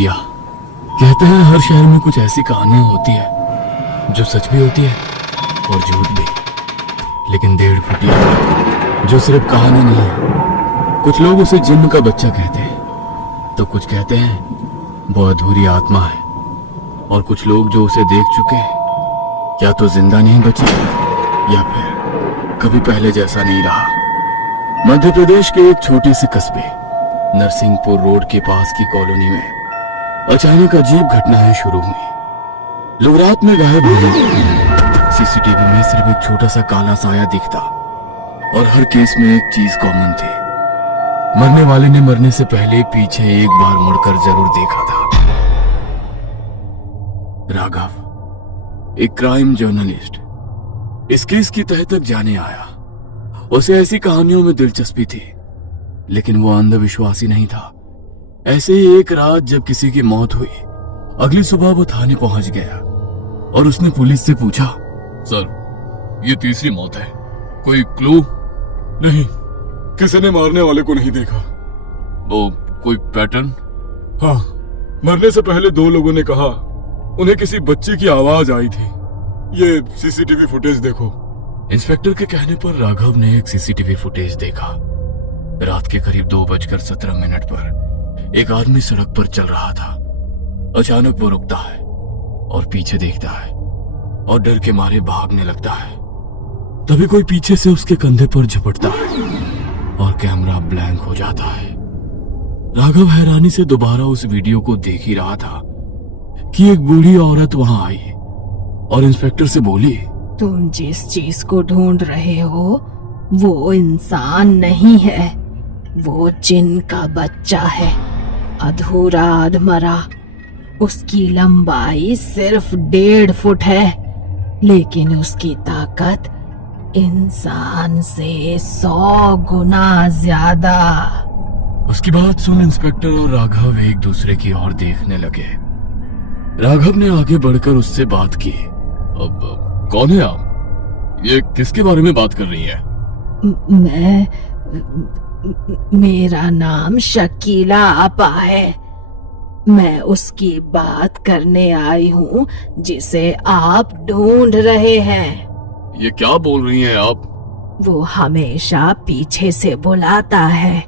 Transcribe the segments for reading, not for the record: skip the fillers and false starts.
फुटिया। कहते हैं हर शहर में कुछ ऐसी कहानियां होती है जो सच भी होती है और झूठ भी, लेकिन 1.5 फुटिया जो सिर्फ कहानी नहीं है। कुछ लोग उसे जिन्न का बच्चा कहते हैं, तो कुछ कहते हैं वो अधूरी आत्मा है, और कुछ लोग जो उसे देख चुके या तो जिंदा नहीं बचे या फिर कभी पहले जैसा नहीं रहा। मध्य प्रदेश के एक छोटे से कस्बे नरसिंहपुर रोड के पास की कॉलोनी में अचानक अजीब घटनाएं शुरू हुई। लोग रात में गायब हो गए। सीसीटीवी में सिर्फ एक छोटा सा काला साया दिखता, और हर केस में एक चीज कॉमन थी। मरने वाले ने मरने से पहले पीछे एक बार मुड़कर जरूर देखा था। राघव, एक क्राइम जर्नलिस्ट, इस केस की तह तक जाने आया। उसे ऐसी कहानियों में दिलचस्पी थी, लेकिन वो अंधविश्वासी नहीं था। ऐसे ही एक रात जब किसी की मौत हुई, अगली सुबह वो थाने पहुंच गया और उसने पुलिस से पूछा, सर, ये तीसरी मौत है, कोई क्लू? नहीं, किसी ने मारने वाले को नहीं देखा। वो कोई पैटर्न? हाँ, मरने से पहले 2 लोगों ने कहा उन्हें किसी बच्चे की आवाज आई थी। ये सीसीटीवी फुटेज देखो। इंस्पेक्टर के कहने पर राघव ने एक सीसीटीवी फुटेज देखा। रात के करीब 2:17 पर एक आदमी सड़क पर चल रहा था। अचानक वो रुकता है और पीछे देखता है और डर के मारे भागने लगता है। तभी कोई पीछे से उसके कंधे पर झपटता है और कैमरा ब्लैंक हो जाता है। राघव हैरानी से दोबारा उस वीडियो को देख ही रहा था कि एक बूढ़ी औरत वहां आई और इंस्पेक्टर से बोली, तुम जिस चीज को ढूंढ रहे हो वो इंसान नहीं है, वो जिन्न का बच्चा है, अधूरा अधमरा। उसकी लंबाई सिर्फ 1.5 फुट है, लेकिन उसकी ताकत इंसान से 100 गुना ज्यादा। उसकी बात सुन इंस्पेक्टर और राघव एक दूसरे की ओर देखने लगे। राघव ने आगे बढ़कर उससे बात की। अब कौन है आप? ये किसके बारे में बात कर रही है? मेरा नाम शकीला आपा है। मैं उसकी बात करने आई हूँ जिसे आप ढूंढ रहे हैं। ये क्या बोल रही हैं आप? वो हमेशा पीछे से बुलाता है।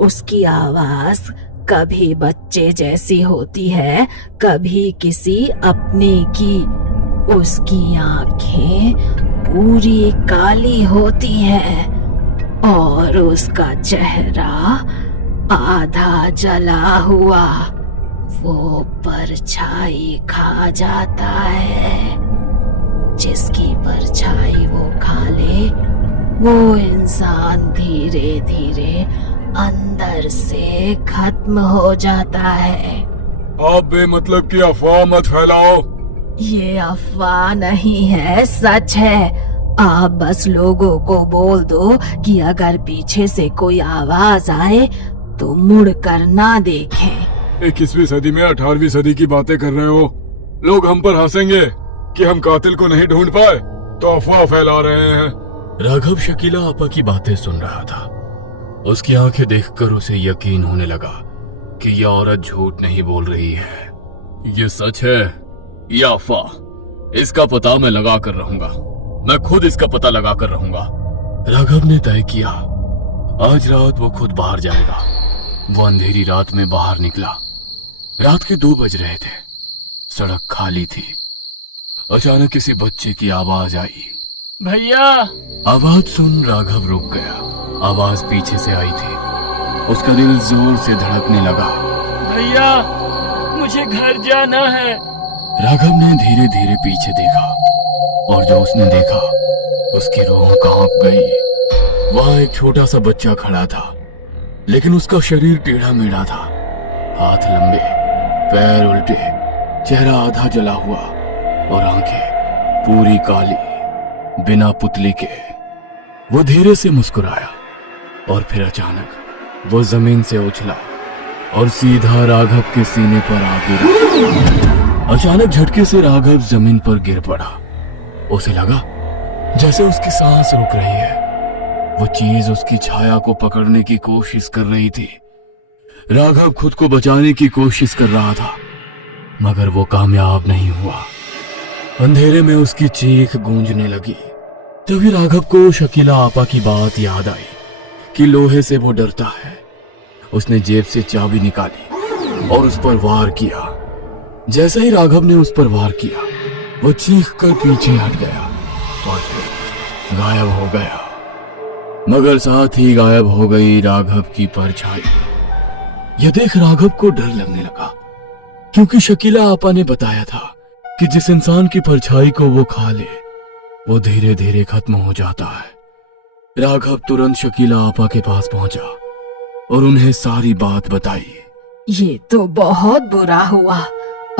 उसकी आवाज कभी बच्चे जैसी होती है, कभी किसी अपने की। उसकी आंखें पूरी काली होती हैं और उसका चेहरा आधा जला हुआ। वो परछाई खा जाता है। जिसकी परछाई वो खा ले, वो इंसान धीरे धीरे अंदर से खत्म हो जाता है। आप बेमतलब की अफवाह मत फैलाओ। ये अफवाह नहीं है, सच है। आप बस लोगों को बोल दो कि अगर पीछे से कोई आवाज आए तो मुड़ कर ना देखें। 21वीं सदी में 18वीं सदी की बातें कर रहे हो। लोग हम पर हंसेंगे कि हम कातिल को नहीं ढूंढ पाए, तो अफवाह फैला रहे हैं। राघव शकीला आपा की बातें सुन रहा था। उसकी आंखें देखकर उसे यकीन होने लगा कि यह औरत झूठ नहीं बोल रही है। ये सच है या अफवाह? इसका पता मैं लगा कर रहूंगा। मैं खुद इसका पता लगा कर रहूंगा। राघव ने तय किया, आज रात वो खुद बाहर जाएगा। वो अंधेरी रात में बाहर निकला। रात के 2 बज रहे थे। सड़क खाली थी। अचानक किसी बच्चे की आवाज आई, भैया। आवाज सुन राघव रुक गया। आवाज पीछे से आई थी। उसका दिल जोर से धड़कने लगा। भैया, मुझे घर जाना है। राघव ने धीरे धीरे पीछे देखा और जो उसने देखा उसकी रूह कांप गई। वहां एक छोटा सा बच्चा खड़ा था, लेकिन उसका शरीर टेढ़ा मेढ़ा था। हाथ लंबे, पैर उल्टे, चेहरा आधा जला हुआ और आंखें पूरी काली, बिना पुतली के। वो धीरे से मुस्कुराया और फिर अचानक वो जमीन से उछला और सीधा राघव के सीने पर आ गिरा। अचानक झटके से राघव जमीन पर गिर पड़ा। उसे लगा जैसे उसकी सांस रुक रही है। वो चीज उसकी छाया को पकड़ने की कोशिश कर रही थी, राघव खुद को बचाने की कोशिश कर रहा था, मगर वो कामयाब नहीं हुआ। अंधेरे में उसकी चीख गूंजने लगी। तभी राघव को शकीला आपा की बात याद आई कि लोहे से वो डरता है। उसने जेब से चाबी निकाली और उस पर वार किया। जैसे ही राघव ने उस पर वार किया, वो चीख कर पीछे हट गया और फिर गायब हो गया। मगर साथ ही गायब हो गई राघव की परछाई। यह देख राघव को डर लगने लगा, क्योंकि शकीला आपा ने बताया था कि जिस इंसान की परछाई को वो खा ले, वो धीरे धीरे खत्म हो जाता है। राघव तुरंत शकीला आपा के पास पहुंचा और उन्हें सारी बात बताई। ये तो बहुत बुरा हुआ,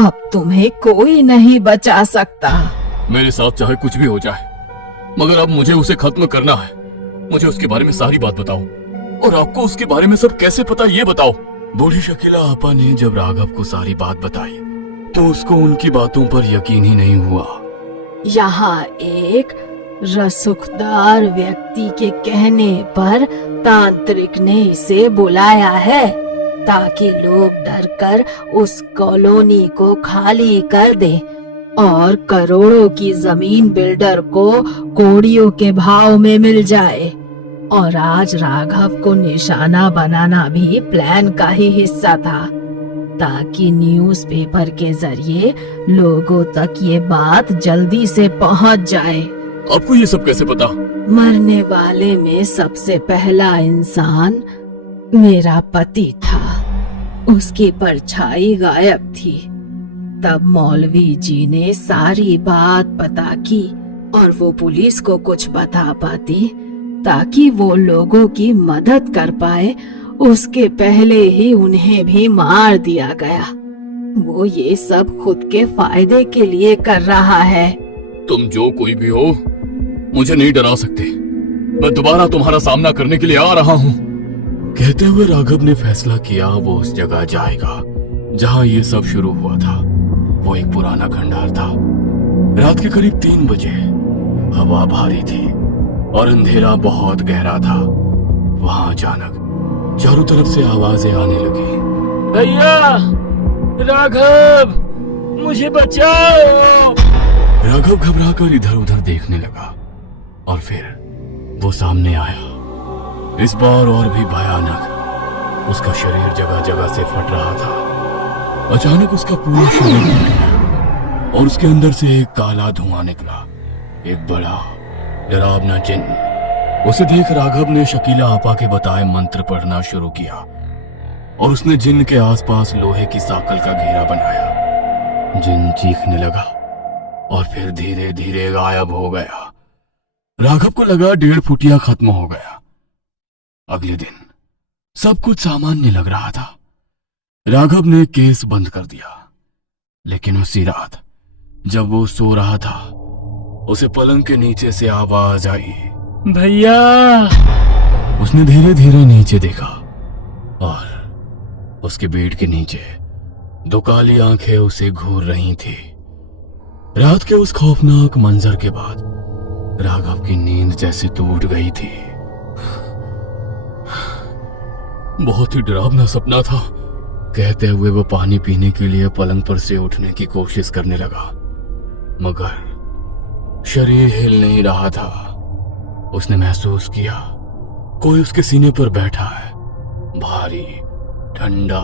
अब तुम्हें कोई नहीं बचा सकता। मेरे साथ चाहे कुछ भी हो जाए, मगर अब मुझे उसे खत्म करना है। मुझे उसके बारे में सारी बात बताओ, और आपको उसके बारे में सब कैसे पता ये बताओ। बूढ़ी शकीला आपा ने जब राघव को सारी बात बताई तो उसको उनकी बातों पर यकीन ही नहीं हुआ। यहाँ एक रसूखदार व्यक्ति के कहने पर तांत्रिक ने इसे बुलाया है, ताकि लोग डरकर उस कॉलोनी को खाली कर दे और करोड़ों की जमीन बिल्डर को कौड़ियों के भाव में मिल जाए। और आज राघव को निशाना बनाना भी प्लान का ही हिस्सा था, ताकि न्यूज़पेपर के जरिए लोगों तक ये बात जल्दी से पहुंच जाए। आपको ये सब कैसे पता? मरने वाले में सबसे पहला इंसान मेरा पति था। उसकी परछाई गायब थी। तब मौलवी जी ने सारी बात पता की और वो पुलिस को कुछ बता पाती, ताकि वो लोगों की मदद कर पाए। उसके पहले ही उन्हें भी मार दिया गया। वो ये सब खुद के फायदे के लिए कर रहा है। तुम जो कोई भी हो, मुझे नहीं डरा सकते। मैं दोबारा तुम्हारा सामना करने के लिए आ रहा हूँ। कहते हुए राघव ने फैसला किया वो उस जगह जाएगा जहाँ ये सब शुरू हुआ था। वो एक पुराना खंडहर था। रात के करीब 3 बजे हवा भारी थी और अंधेरा बहुत गहरा था। वहां अचानक चारों तरफ से आवाजें आने लगी। भैया, राघव, मुझे बचाओ। राघव घबराकर इधर उधर देखने लगा और फिर वो सामने आया। इस बार और भी भयानक। उसका शरीर जगह जगह से फट रहा था। अचानक उसका पूरा शरीर फट गया और उसके अंदर से एक काला धुआं निकला। एक बड़ा डरावना जिन्न। उसे देख राघव ने शकीला आपा के बताए मंत्र पढ़ना शुरू किया और उसने जिन्न के आसपास लोहे की साकल का घेरा बनाया। जिन्न चीखने लगा और फिर धीरे धीरे गायब हो गया। राघव को लगा 1.5 फुटिया खत्म हो गया। अगले दिन सब कुछ सामान्य लग रहा था। राघव ने केस बंद कर दिया। लेकिन उसी रात जब वो सो रहा था, उसे पलंग के नीचे से आवाज आई। भैया। उसने धीरे धीरे नीचे देखा और उसके बेड के नीचे 2 काली आंखें उसे घूर रही थी। रात के उस खौफनाक मंजर के बाद राघव की नींद जैसे टूट गई थी। बहुत ही डरावना सपना था। कहते हुए वो पानी पीने के लिए पलंग पर से उठने की कोशिश करने लगा, मगर शरीर हिल नहीं रहा था। उसने महसूस किया कोई उसके सीने पर बैठा है, भारी, ठंडा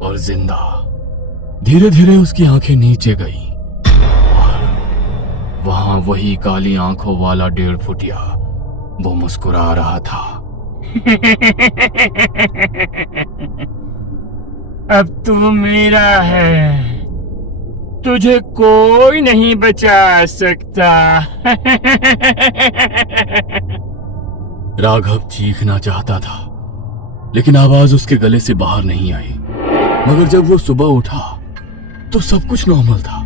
और जिंदा। धीरे धीरे उसकी आंखें नीचे गईं और वहां वही काली आंखों वाला 1.5 फुटिया वो मुस्कुरा रहा था। अब तू मेरा है, तुझे कोई नहीं बचा सकता। राघव चीखना चाहता था, लेकिन आवाज उसके गले से बाहर नहीं आई। मगर जब वो सुबह उठा तो सब कुछ नॉर्मल था,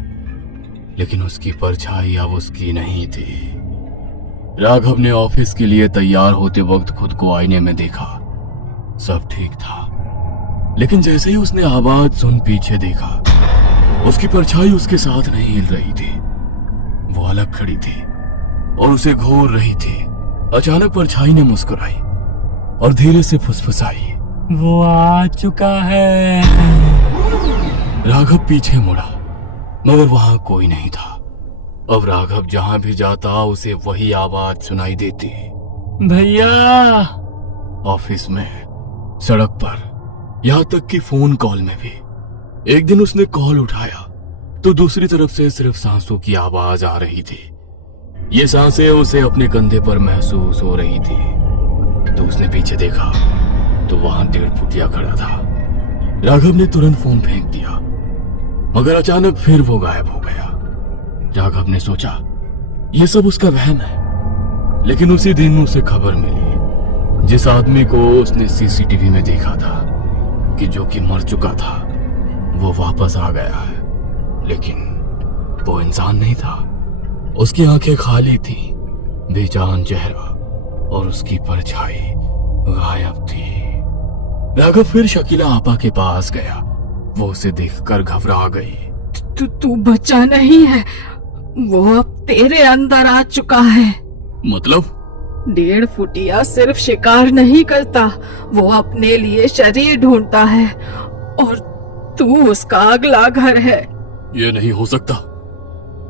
लेकिन उसकी परछाई अब उसकी नहीं थी। राघव ने ऑफिस के लिए तैयार होते वक्त खुद को आईने में देखा। सब ठीक था, लेकिन जैसे ही उसने आवाज सुन पीछे देखा, उसकी परछाई उसके साथ नहीं हिल रही थी। वो अलग खड़ी थी और उसे घूर रही थी। अचानक परछाई ने मुस्कुराई और धीरे से फुसफुसाई, वो आ चुका है। राघव पीछे मुड़ा मगर वहां कोई नहीं था। अब राघव जहां भी जाता उसे वही आवाज सुनाई देती। भैया। ऑफिस में, सड़क पर, यहां तक कि फोन कॉल में भी। एक दिन उसने कॉल उठाया तो दूसरी तरफ से सिर्फ सांसों की आवाज आ रही थी। ये सांसें उसे अपने कंधे पर महसूस हो रही थी। तो उसने पीछे देखा तो वहां 1.5 फुटिया खड़ा था। राघव ने तुरंत फोन फेंक दिया मगर अचानक फिर वो गायब हो गया। राघव ने सोचा ये सब उसका वहम है, लेकिन उसी दिन उसे खबर मिली जिस आदमी को उसने सीसीटीवी में देखा था कि जो कि मर चुका था वो वापस आ गया है। लेकिन वो इंसान नहीं था। उसकी आंखें खाली थी, बेजान चेहरा और उसकी परछाई गायब थी। राघव फिर शकीला आपा के पास गया। वो उसे देखकर घबरा गई। तू बच्चा नहीं है, वो अब तेरे अंदर आ चुका है। मतलब? 1.5 फुटिया सिर्फ शिकार नहीं करता, वो अपने लिए शरीर ढूंढता है और तू उसका अगला घर है। ये नहीं हो सकता।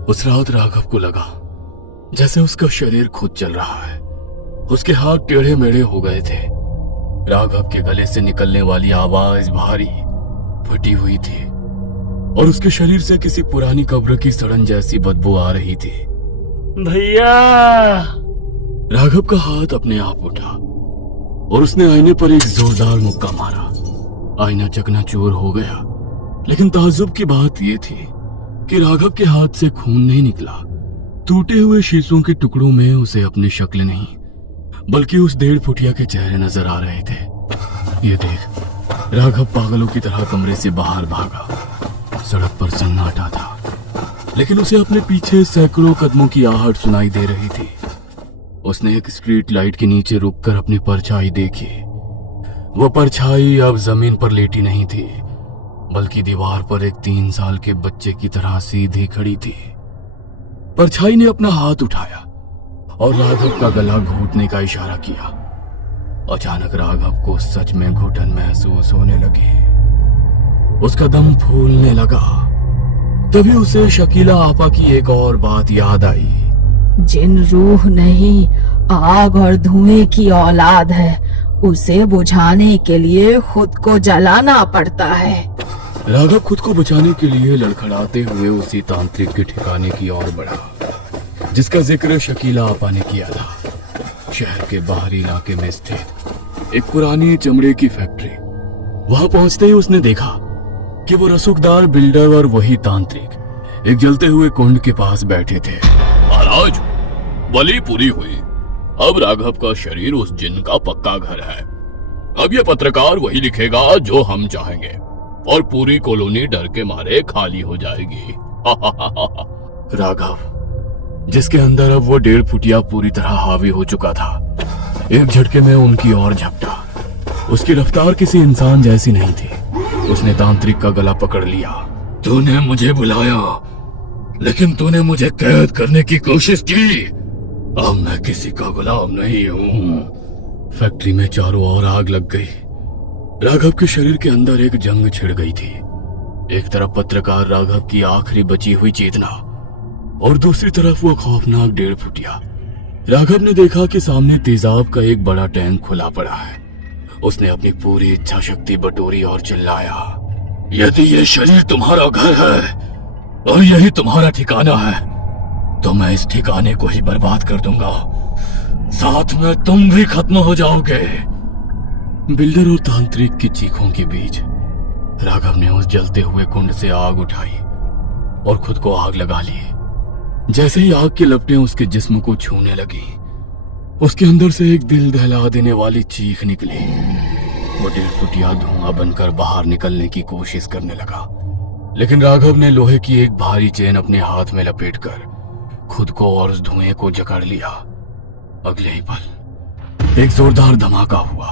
उस रात राघव को लगा जैसे उसका शरीर खुद चल रहा है। उसके हाथ टेढ़े मेढ़े हो गए थे। राघव के गले से निकलने वाली आवाज भारी, फटी हुई थी और उसके शरीर से किसी पुरानी कब्र की सड़न जैसी बदबू आ रही थी। भैया। राघव का हाथ अपने आप उठा और उसने आईने पर एक जोरदार मुक्का मारा। आईना चकनाचूर हो गया, लेकिन ताज्जुब की बात यह थी कि राघव के हाथ से खून नहीं निकला। टूटे हुए शीशों के टुकड़ों में उसे अपनी शक्ल नहीं बल्कि उस 1.5 फुटिया के चेहरे नजर आ रहे थे। ये देख राघव पागलों की तरह कमरे से बाहर भागा। सड़क पर सन्नाटा था, लेकिन उसे अपने पीछे सैकड़ों कदमों की आहट सुनाई दे रही थी। उसने एक स्ट्रीट लाइट के नीचे रुककर अपनी परछाई देखी। वो परछाई अब जमीन पर लेटी नहीं थी बल्कि दीवार पर एक 3 साल के बच्चे की तरह सीधी खड़ी थी। परछाई ने अपना हाथ उठाया और राघव का गला घोटने का इशारा किया। अचानक राघव को सच में घुटन महसूस होने लगी। उसका दम फूलने लगा। तभी उसे शकीला आपा की एक और बात याद आई। जिन रूह नहीं, आग और धुएं की औलाद है, उसे बुझाने के लिए खुद को जलाना पड़ता है। राघव खुद को बचाने के लिए लड़खड़ाते हुए उसी तांत्रिक के ठिकाने की ओर बढ़ा जिसका जिक्र शकीला आपा ने किया था। शहर के बाहरी इलाके में स्थित एक पुरानी चमड़े की फैक्ट्री। वहां पहुंचते ही उसने देखा कि वो रसूखदार बिल्डर और वही तांत्रिक एक जलते हुए कुंड के पास बैठे थे। महाराज, बलि पूरी हुई। अब राघव का शरीर उस जिन का पक्का घर है। अब ये पत्रकार वही लिखेगा जो हम चाहेंगे और पूरी कॉलोनी डर के मारे खाली हो जाएगी। राघव, जिसके अंदर अब वो 1.5 फुटिया पूरी तरह हावी हो चुका था, एक झटके में उनकी ओर झपटा। उसकी रफ्तार किसी इंसान जैसी नहीं थी। उसने तांत्रिक का गला पकड़ लिया। तूने मुझे बुलाया, लेकिन तूने मुझे कैद करने की कोशिश की। अब मैं किसी का गुलाम नहीं हूँ। फैक्ट्री में चारों ओर आग लग गई। राघव के शरीर के अंदर एक जंग छिड़ गई थी। एक तरफ पत्रकार राघव की आखिरी बची हुई चेतना और दूसरी तरफ वो खौफनाक 1.5 फुटिया। राघव ने देखा कि सामने तेजाब का एक बड़ा टैंक खुला पड़ा है। उसने अपनी पूरी इच्छा शक्ति बटोरी और चिल्लाया, यदि ये शरीर तुम्हारा घर है और यही तुम्हारा ठिकाना है तो मैं इस ठिकाने को ही बर्बाद कर दूंगा, साथ में तुम भी खत्म हो जाओगे। बिल्डर और तांत्रिक की चीखों के बीच राघव ने उस जलते हुए कुंड से आग उठाई और खुद को आग लगा ली। जैसे ही आग की लपटें उसके जिस्म को छूने लगी, उसके अंदर से एक दिल दहला देने वाली चीख निकली। वो 1.5 फुटिया धुआं बनकर बाहर निकलने की कोशिश करने लगा, लेकिन राघव ने लोहे की एक भारी चेन अपने हाथ में लपेटकर खुद को और उस धुएं को जकड़ लिया। अगले ही पल एक जोरदार धमाका हुआ।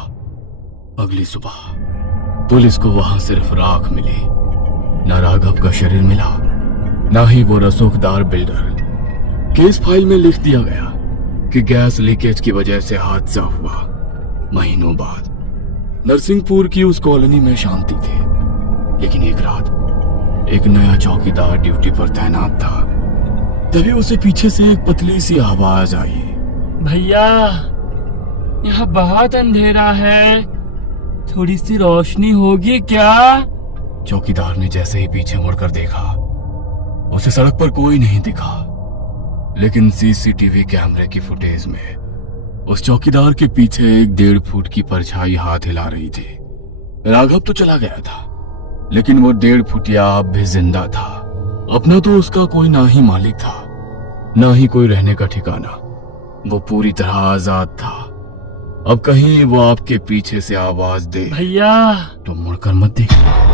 अगली सुबह पुलिस को वहां सिर्फ राख मिली। न राघव का शरीर मिला, न ही वो रसूखदार बिल्डर। केस फाइल में लिख दिया गया कि गैस लीकेज की वजह से हादसा हुआ। महीनों बाद नरसिंहपुर की उस कॉलोनी में शांति थी, लेकिन एक रात एक नया चौकीदार ड्यूटी पर तैनात था। तभी उसे पीछे से एक पतली सी आवाज आई। भैया, यहाँ बहुत अंधेरा है, थोड़ी सी रोशनी होगी क्या? चौकीदार ने जैसे ही पीछे मुड़कर देखा, उसे सड़क पर कोई नहीं दिखा, लेकिन सीसीटीवी कैमरे की फुटेज में उस चौकीदार के पीछे एक 1.5 फुट की परछाई हाथ हिला रही थी। राघव तो चला गया था, लेकिन वो 1.5 फुटिया अब भी जिंदा था। अपना तो उसका कोई ना ही मालिक था, ना ही कोई रहने का ठिकाना। वो पूरी तरह आजाद था। अब कहीं वो आपके पीछे से आवाज दे भैया, तो मुड़कर मत देखिए।